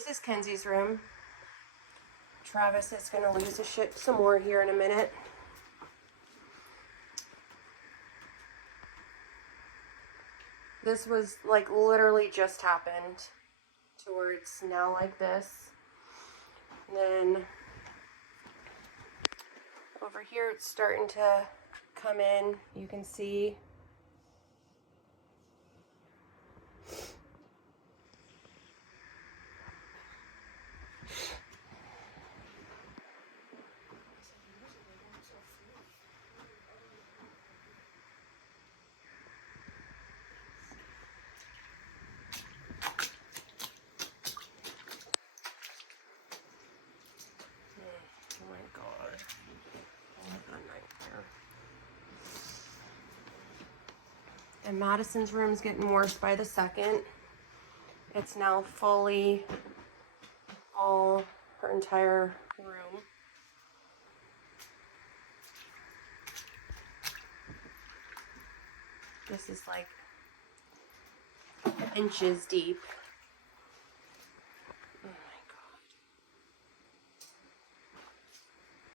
This is Kenzie's room. Travis is going to lose his shit some more here in a minute. This was like literally just happened to where it's now like this. And then over here it's starting to come in. You can see. Oh my God. What a nightmare. And Madison's room's getting worse by the second. It's now fully all her entire room. This is like inches deep.